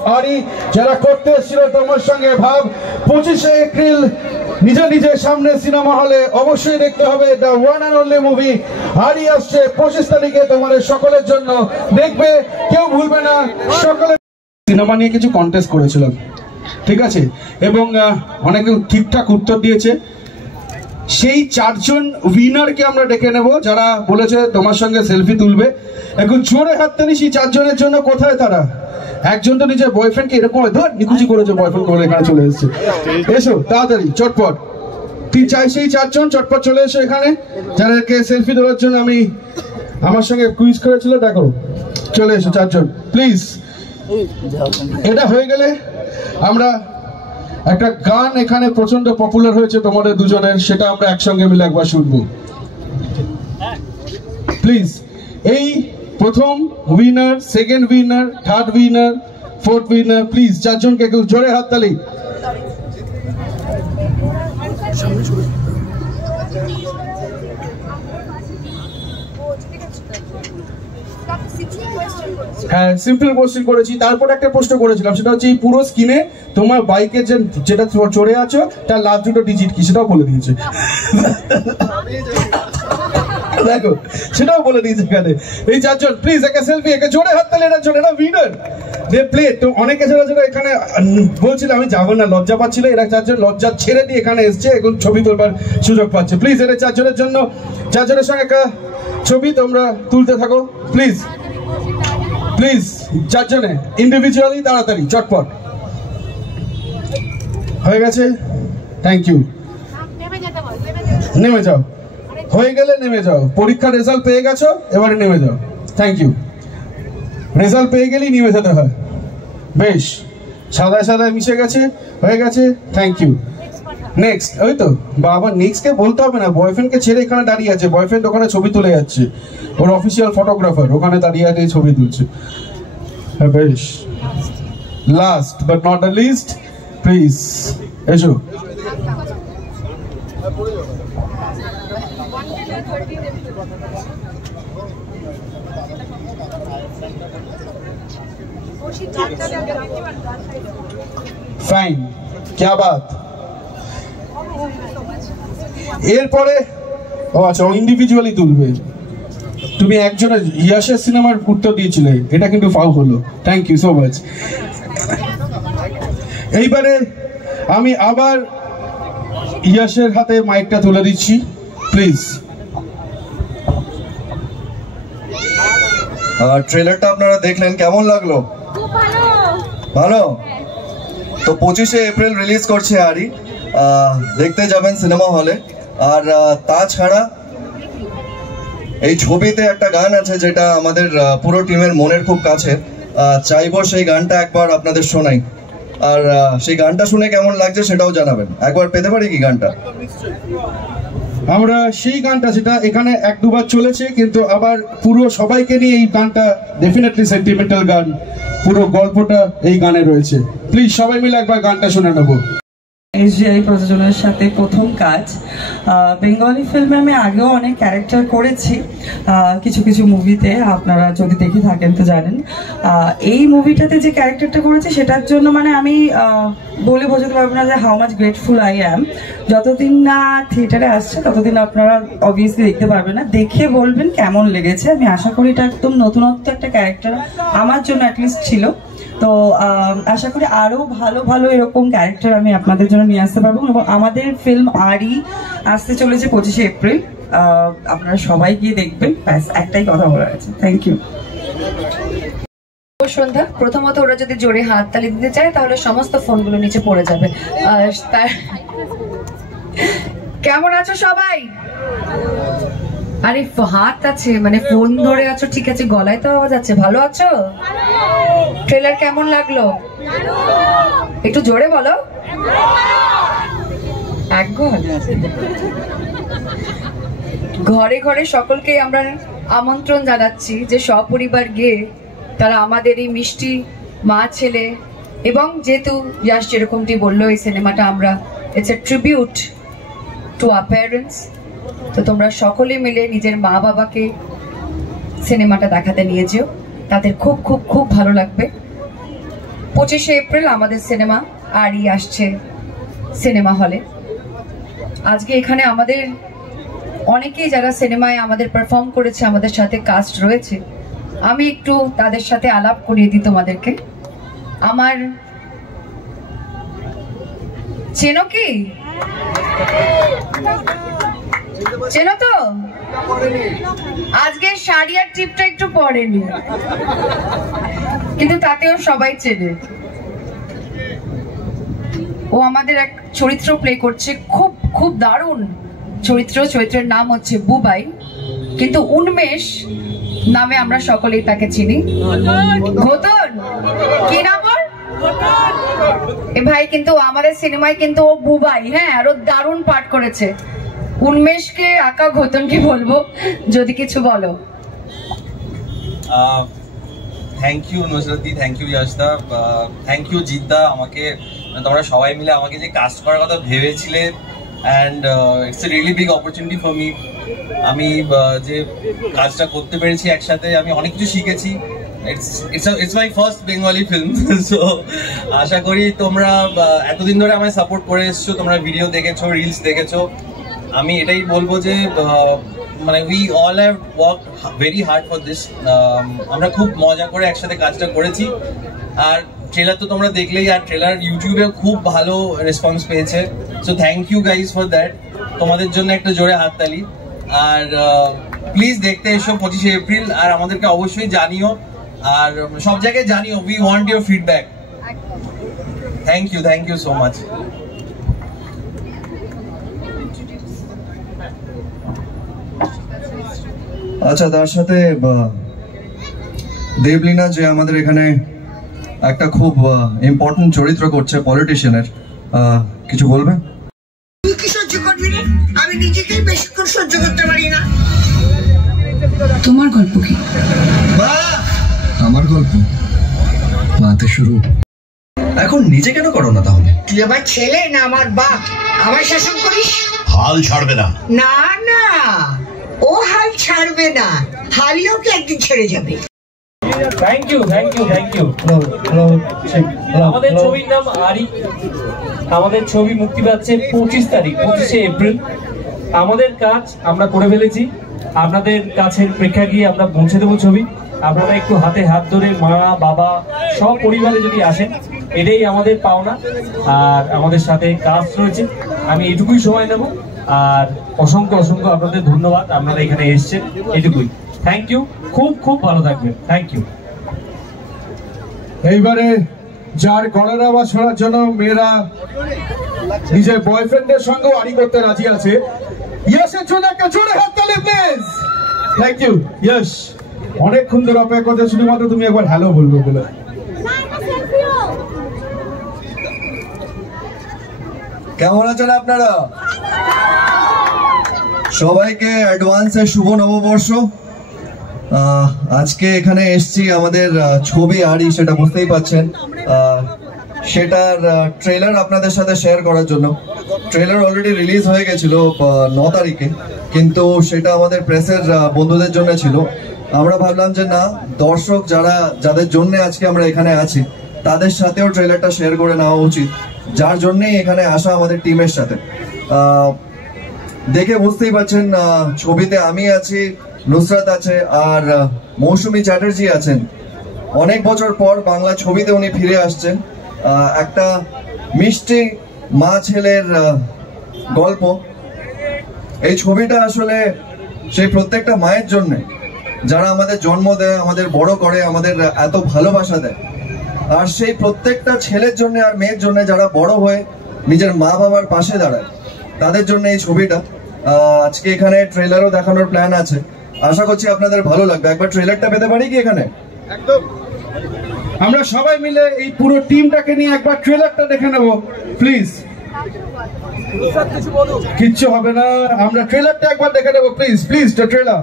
আরই যারা করতে এসেছিল তোমার সঙ্গে ভাব 25শে এপ্রিল নিজের সামনে সিনেমা হলে অবশ্যই দেখতে হবে the one and only movie আরই আসছে 25 তারিখে তোমাদের সকলের জন্য, দেখবে কেউ ভুলবে না। সকলে সিনেমা নিয়ে কিছু কন্টেস্ট করেছিলাম, ঠিক আছে, এবং অনেকে ঠিকঠাক উত্তর দিয়েছে। সেই 4 জন উইনারকে আমরা ডেকে নেব যারা বলেছে তোমার সঙ্গে সেলফি তুলবে। এখন জোরে হাততালি সেই 4 জনের জন্য। কোথায় তারা? একজন তো নিজের বয়ফ্রেন্ডকে এরকম ধর নিকুচি করেছে, বয়ফ্রেন্ড করে এখানে চলে এসেছে। এসো তাড়াতাড়ি চটপট, তুই চাই সেই 4 জন চটপট চলে এসো এখানে, যাদেরকে সেলফি তোলার জন্য আমি আমার সঙ্গে কুইজ করেছিল। দেখো চলে এসো 4 জন প্লিজ। এটা হয়ে গেলে আমরা একটা গান এখানে প্রচন্ড পপুলার হয়েছে তোমাদের দুজনের, সেটা আমরা একসঙ্গে মিলে একবার শুনবো প্লিজ। এই প্রথম winner, second winner, third winner, fourth winner, please 4 জনকে একটু জোরে হাততালি। হ্যাঁ, সিম্পল কোশ্চেন করেছি, তারপর একটা প্রশ্ন করেছিলাম, সেটা হচ্ছে এই পুরো স্ক্রিনে তোমার বাইকের যেটা চড়ে আছো তার লাস্ট দুটো ডিজিট কি, সেটাও বলে দিয়েছে। দেখো সেটাও বলে দিয়েছে এখানে। এই 4 জন প্লিজ একটা সেলফি, একে জোরে হাততালি এটার জন্য। এটা উইনার দে প্লে। তো অনেকে যারা এখানে বলছিল আমি যাবো না, লজ্জা পাচ্ছিল, এরা 4 জন লজ্জা ছেড়ে দিয়ে এখানে এসছে, এখন ছবি তোলবার সুযোগ পাচ্ছে। প্লিজ এটা 4 জনের জন্য, 4 জনের সঙ্গে একটা ছবি তোমরা তুলতে থাকো প্লিজ প্লিজ। 4 জনে ইন্ডিভিজুয়ালি তাড়াতাড়ি চটপট হয়ে গেছে। Thank you. নেমে যাও, হয়ে গেলে নেমে যাও। পরীক্ষার রেজাল্ট পেয়ে গেছো, এবারে নেমে যাও। Thank you. রেজাল্ট পেয়ে গেলেই নেমে যেতে হয়। বেশ, সাদায় সাদায় মিশে গেছে, হয়ে গেছে। Thank you. নেক্সট। ওই তো বাবা, নেক্সটকে বলতে হবে না, বয়ফ্রেন্ডকে ছেড়ে এখানে দাঁড়িয়ে আছে, বয়ফ্রেন্ড ওখানে ছবি তুলে যাচ্ছে, ওর অফিসিয়াল ফটোগ্রাফার ওখানে দাঁড়িয়ে আছে, ছবি তুলছে। বেশ, last but not the least, please এসো। ফাইন, क्या बात। এরপরে ও আচ্ছা, ইন্ডিভিজুয়ালি তুলবে। তুমি একজনের ইয়াশের সিনেমার উত্তর দিয়েছিলে, এটা কিন্তু ফাউ হলো। Thank you so much. এইবারে আমি আবার ইয়াশের হাতে মাইকটা তুলে দিচ্ছি প্লিজ। ট্রেলারটা আপনারা দেখলেন, কেমন লাগলো? ভালো তো 25শে এপ্রিল রিলিজ করছে আরই, দেখতে যাবেন সিনেমা হলে। আর তাছাড়া এই ছবিতে একটা গান আছে যেটা আমাদের পুরো টিমের মনের খুব কাছে, চাইবো সেই গানটা একবার আপনাদের শোনাই। আর সেই গানটা শুনে কেমন লাগছে সেটাও জানাবেন। একবার পেতে পারি কি গানটা? আমরা সেই গানটা, যেটা এখানে 1-2 বার চলেছে, কিন্তু আবার পুরো সবাইকে নিয়ে এই গানটা ডেফিনেটলি সেন্টিমেন্টাল গান, পুরো গল্পটা এই গানে রয়েছে। প্লিজ সবাই মিলে একবার গানটা শুনে নেবো। এসজিআই প্রযোজনার সাথে প্রথম কাজ। বেঙ্গলি ফিল্মে আমি আগেও অনেক ক্যারেক্টার করেছি কিছু কিছু মুভিতে, আপনারা যদি দেখে থাকেন তো জানেন। এই মুভিটাতে যে ক্যারেক্টারটা করেছি সেটার জন্য মানে আমি বলে বোঝাতে পারবো না যে how much grateful I am. যতদিন না থিয়েটারে আসছে ততদিন আপনারা অবভিয়াসলি দেখতে পারবেন না, দেখে বলবেন কেমন লেগেছে। আমি আশা করি এটা একদম নতুনত্ব একটা ক্যারেক্টার আমার জন্য অ্যাটলিস্ট ছিল। তো আশা করি আরো ভালো ভালো এরকম ক্যারেক্টার আমি আপনাদের জন্য নিয়ে আসতে পারবো। এবং আমাদের ফিল্ম আরই আসতে চলেছে 25শে এপ্রিল, আপনারা সবাই গিয়ে দেখবেন, ব্যাস একটাই কথা বলার আছে। Thank you. সন্ধ্যা, প্রথমত ওরা যদি জোরে হাত তালি দিতে চায় তাহলে সমস্ত ফোনগুলো নিচে পড়ে যাবে। কেমন আছো সবাই? আরে হাত আছে মানে ফোন ধরে আছো, ঠিক আছে, গলায় তো আওয়াজ আছে। ভালো আছো? ট্রেলার কেমন লাগলো? একটু জোরে বলো। ঘরে ঘরে সকলকে আমরা আমন্ত্রণ জানাচ্ছি যে সপরিবার গিয়ে তারা আমাদের এই মিষ্টি মা ছেলে, এবং যেহেতু ইয়াশ যেরকমটি বললো এই সিনেমাটা আমরা it's a tribute to our parents, তো তোমরা সকলে মিলে নিজের মা বাবাকে সিনেমাটা দেখাতে নিয়ে যেও, তাদের খুব খুব খুব ভালো লাগবে। 25শে এপ্রিল আমাদের সিনেমা আরই আসছে সিনেমা হলে। আজকে এখানে আমাদের অনেকেই যারা সিনেমায় আমাদের পারফর্ম করেছে, আমাদের সাথে কাস্ট রয়েছে, আমি একটু তাদের সাথে আলাপ করিয়ে দিই তোমাদেরকে। আমার চেনো কি? চেনো তো? আজকে শাড়ি আর টিপটা একটু পরেনি, কিন্তু তাতেও সবাই চেনে। ও আমাদের এক চরিত্র প্লে করছে, খুব খুব দারুণ চরিত্রের নাম হচ্ছে বুবাই, কিন্তু উন্মেষ নামে আমরা সকলেই তাকে চিনি। ঘোতন কি নাম ওর? এ ভাই কিন্তু আমাদের সিনেমায় কিন্তু ও বুবাই, হ্যাঁ, আর ও দারুণ পাঠ করেছে। উন্মেষকে আকা ঘোতনকে বলবো যদি কিছু বলো। থ্যাংক ইউ নুসরাতদি, থ্যাংক ইউ ইয়াশদা, থ্যাংক ইউ জিদ্দা, আমাকে তোমরা সবাই মিলে আমাকে যে কাস্ট করার কথা ভেবেছিলে, and it's a really big opportunity for me. আমি যে কাজটা করতে পেরেছি একসাথে, আমি অনেক কিছু শিখেছি। It's my first Bengali film, so আশা করি তোমরা এতদিন ধরে আমায় সাপোর্ট করে এসছো, তোমরা ভিডিও দেখেছো, রিলস দেখেছো। আমি এটাই বলবো যে মানে we all have work very hard for this. আমরা খুব মজা করে একসাথে কাজটা করেছি। আর ট্রেলার তো তোমরা দেখলেই, আর ট্রেলার ইউটিউবে খুব ভালো রেসপন্স পেয়েছে। So thank you guys for that. তোমাদের জন্য একটা জোরে হাততালি। আর প্লিজ দেখতে এসো 25শে এপ্রিল, আর আমাদেরকে অবশ্যই জানিও, আর সব জায়গায় জানিও। We want your feedback. Thank you so much. আচ্ছা, তার সাথে দেবলীনা যে আমাদের এখানে একটা খুব ইম্পর্টেন্ট চরিত্র করছে, পলিটিশিয়ানের, কিছু বলবে? তুই কি সহ্য করবি রে? আমি নিজেকেই বেশিক্ষণ সহ্য করতে পারি না। তোমার গল্প কি? আমার গল্প মাতে শুরু। এখন নিজে কেন করো না তাহলে? তুই আমার ছেলে না আমার বাপ, আমার শাসন করিস? হাল ছাড়বে না। না না, ও হাল ছাড়বে না, হালই ওকে একদিন ছেড়ে যাবে। Thank you. আমাদের ছবির নাম আরি। আমাদের ছবি মুক্তি পাচ্ছে 25শে এপ্রিল। আমাদের কাজ আমরা করে ফেলেছি, আপনাদের কাছের প্রেক্ষাগৃহে আমরা পৌঁছে দেবো ছবি। আপনারা একটু হাতে হাত ধরে মা বাবা সব পরিবারে যদি আসেন, এটাই আমাদের পাওনা। আর আমাদের সাথে কাজ রয়েছে, আমি এটুকুই সময় নেব। আর অসংখ্য আপনাদের ধন্যবাদ, আপনারা এখানে এসেছেন, এটুকুই। থ্যাংক ইউ, খুব ভালো থাকবেন। Thank you. এইবারে যার গলার আওয়াজ শোনার জন্য মেয়েরা নিজের বয়ফ্রেন্ডের সঙ্গে আড়ি করতে রাজি আছে, ইয়াশের জন্য একটা জোরে হাততালি প্লিজ। থ্যাংক ইউ ইয়াশ, অনেকক্ষণ ধরে অপেক্ষা করতে, শুধুমাত্র তুমি একবার হ্যালো বলবে বলে। কেমন আছেন আপনারা? সবাইকে অ্যাডভান্সে শুভ নববর্ষ। আজকে এখানে এসছি আমাদের ছবি আরি, সেটা বুঝতেই পাচ্ছেন, সেটার ট্রেলার আপনাদের সাথে শেয়ার করার জন্য। ট্রেলার অলরেডি রিলিজ হয়ে গেছিল 9 তারিখে, কিন্তু সেটা আমাদের প্রেসের বন্ধুদের জন্য ছিল। আমরা ভাবলাম যে না, দর্শক যাদের জন্য আজকে আমরা এখানে আছি, তাদের সাথেও ট্রেলারটা শেয়ার করে নেওয়া উচিত, যার জন্যই এখানে আসা আমাদের টিমের সাথে। দেখে বুঝতেই পারছেন, ছবিতে আমি আছি, নুসরাত আছে, আর মৌসুমী চ্যাটার্জি আছেন। অনেক বছর পর বাংলা ছবিতে উনি ফিরে আসছেন। একটা মিষ্টি মা ছেলের গল্প। এই ছবিটা আসলে সেই প্রত্যেকটা মায়ের জন্য, যারা আমাদের জন্ম দেয়, আমাদের বড় করে, আমাদের এত ভালোবাসা দেয়। আর সেই প্রত্যেকটা ছেলের জন্য আর মেয়ের জন্য, যারা বড় হয়ে নিজের মা বাবার পাশে দাঁড়ায়, তাদের জন্য এই ছবিটা। আজকে এখানে ট্রেলারও দেখানোর প্ল্যান আছে, আশা করছি আপনাদের ভালো লাগবে। একবার ট্রেলারটা পেতে পারি কি এখানে? একদম। আমরা সবাই মিলে এই পুরো টিমটাকে নিয়ে একবার ট্রেলারটা দেখে নেব প্লিজ। কিচ্ছু হবে না, আমরা ট্রেলারটা একবার দেখে নেব প্লিজ। The trailer.